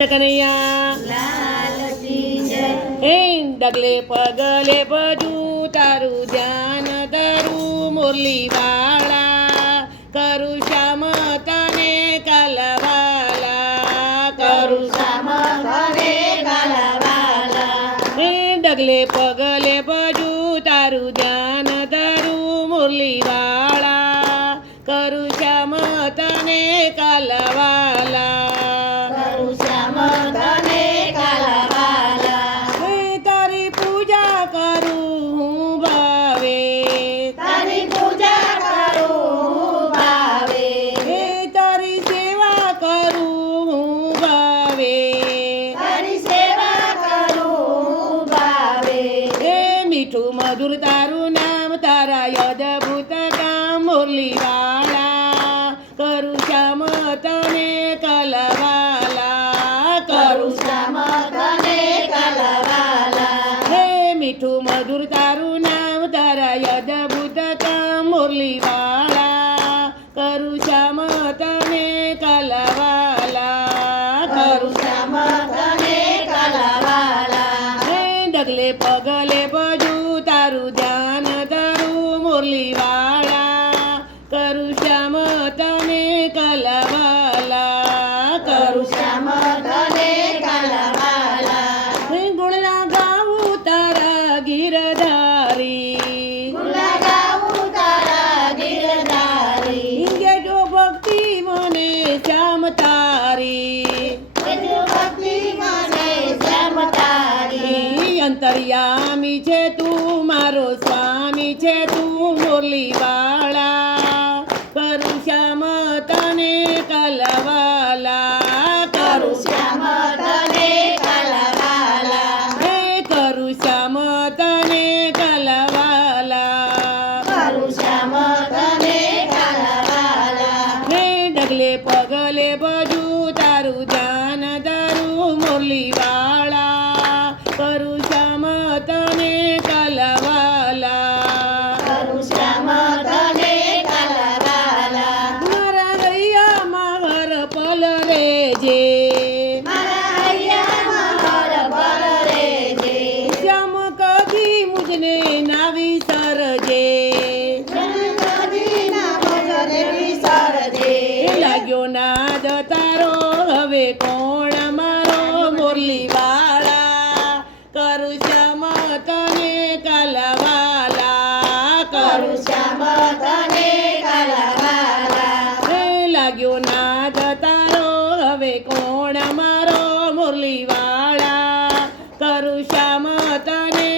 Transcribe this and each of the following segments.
કનૈયા હે ડગલે પગલે બધું તારું ધ્યાન ધરું મુરલી વાળા કરું શ્યામ તને કલવાલા કરું શ્યામ તને કલવાલા હે ડગલે પગલે બધું તારું ધ્યાન ધરું મુરલી વાળા કરું શ્યામ તને કલવાલા મધુર તારું નામ તારા અદભુત કામ મુરલી વાળા કરું શ્યામ તને કલવાલા કરું શ્યામ તને કલવાલા હે મીઠું મધુર તારું નામ તારા અદભુત કામ મુરલી વાળા કરું શ્યામ તને કલવાલા કરું શ્યામ તને કલવાલા હે ડગલે પગલે બધું તારું ધ્યાન ધરું મુરલી વાળા કરું શ્યામ તને કલવાલા કરું શ્યામ તને કલવાલા ગુણલા ગાવું તારા ગીરધારી ગુણલા ગાવું તારા ગીરધારી હિંગે જો ભક્તિ મને શ્યામ તારી ભક્તિ મને શ્યામ તારી અંતર્યામી છે તું મારો સ્વામી છે તું મુરલી વાળા કરું શ્યામ તને કલવાલા કરું શ્યામ તને કલવાલા હે કરું શ્યામ તને કલવાલા કરું શ્યામ તને કલવાલા હે ડગલે પગલે બધું તારું ધ્યાન ધરું મુરલી વાળા કરું શ્યામ તને કલવાલા કરું શ્યામ તને કલવાલા મારા હૈયામાં હર પલ રેજે મારા હૈયામાં હર પલ રેજે શ્યામ કદી મુજને ના વિસરજે જનકદીના ભજને વિસરજે લાગ્યો નાદ તારો હવે કોણ મારો મુરલી વાળા કરું શ્યામ તને કલવાલા કરું શ્યામ તને કલવાલા હે લાગ્યો નાદ તારો હવે કોણ મારો મુરલી વાળા કરું શ્યામ તને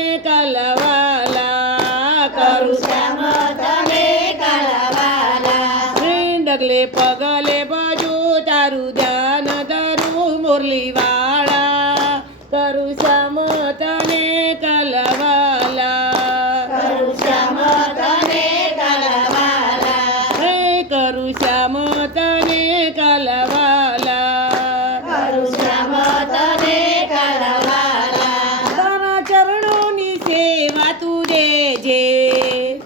કલવાલા કરું શ્યામ તને કલવાલા હે ડગલે પગલે બાજુ તારું ધ્યાન ધરું મુરલી વાળા કરું શ્યામ તને કલવાલા કરું શ્યામ તને કલવાલા હે કરું શ્યામ તને કલવાલા કરું શ્યામ તને કલવાલા તારા ચરણોની સેવા તું દેજે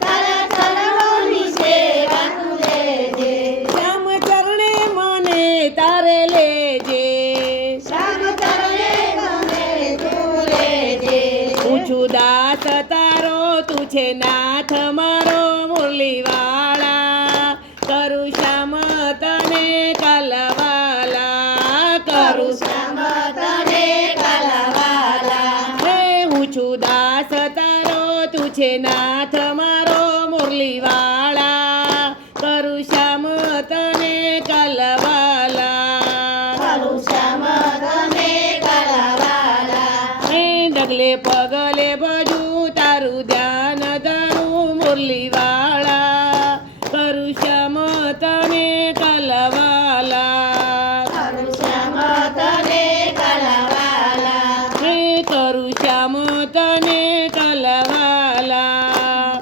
તારા ચરણોની સેવા તું દેજે શ્યામ ચરણે મને તારે લેજે શ્યામ ચરણે મને તું લેજે પૂછું દાસ તારો તું છે નાથ મારો મુરલી વાળા કરું શ્યામ તને કલવાલા કરું શ્યામ તને કલવાલા હે હું છું દાસ તારો તું છે નાથ મારો મુરલી વાળા કરું શ્યામ તને કલવાલા કરું શ્યામ તને કલવાલા હે ડગલે પગલે બધું તારું ધ્યાન ધરું મુરલી વાળા કરું શ્યામ તને કલવાલા કરું શ્યામ તને કલવાલા હે કરું શ્યામ તને કલવાલા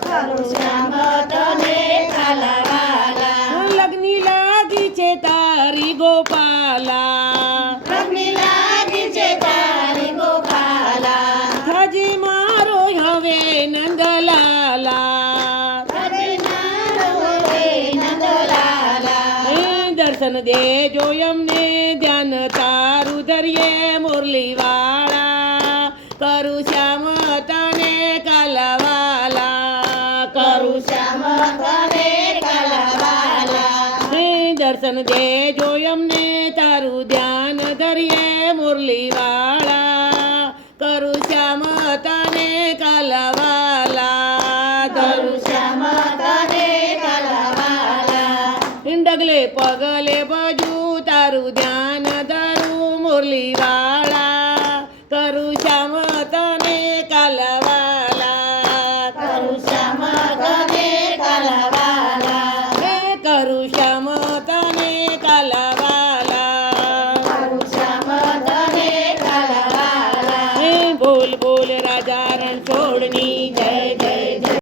કરું શ્યામ તને કલવાલા લગ્ની લાગી છે તારી ગોપાલા અગ્નિ લાગી છે તારી ગોપાલા હજી મારો હવે નંદલાલા હજી મારો હવે નંદલાલા હે દર્શન દેજો અમને ધ્યાન તારું ધરીએ મુરલીવાળા કરું શ્યામ તને કાલાવાલા કરું શ્યામ તને કાલાવાલા દર્શન દેજો અમને તારું ધ્યાન ધરીએ મુરલીવાળા કરું શ્યામ તને કાલાવાલા કરું શ્યામ તને કાલાવાલા ડગલે પગલે ભજુ તારું ધ્યાન ધરું મુરલીવાળા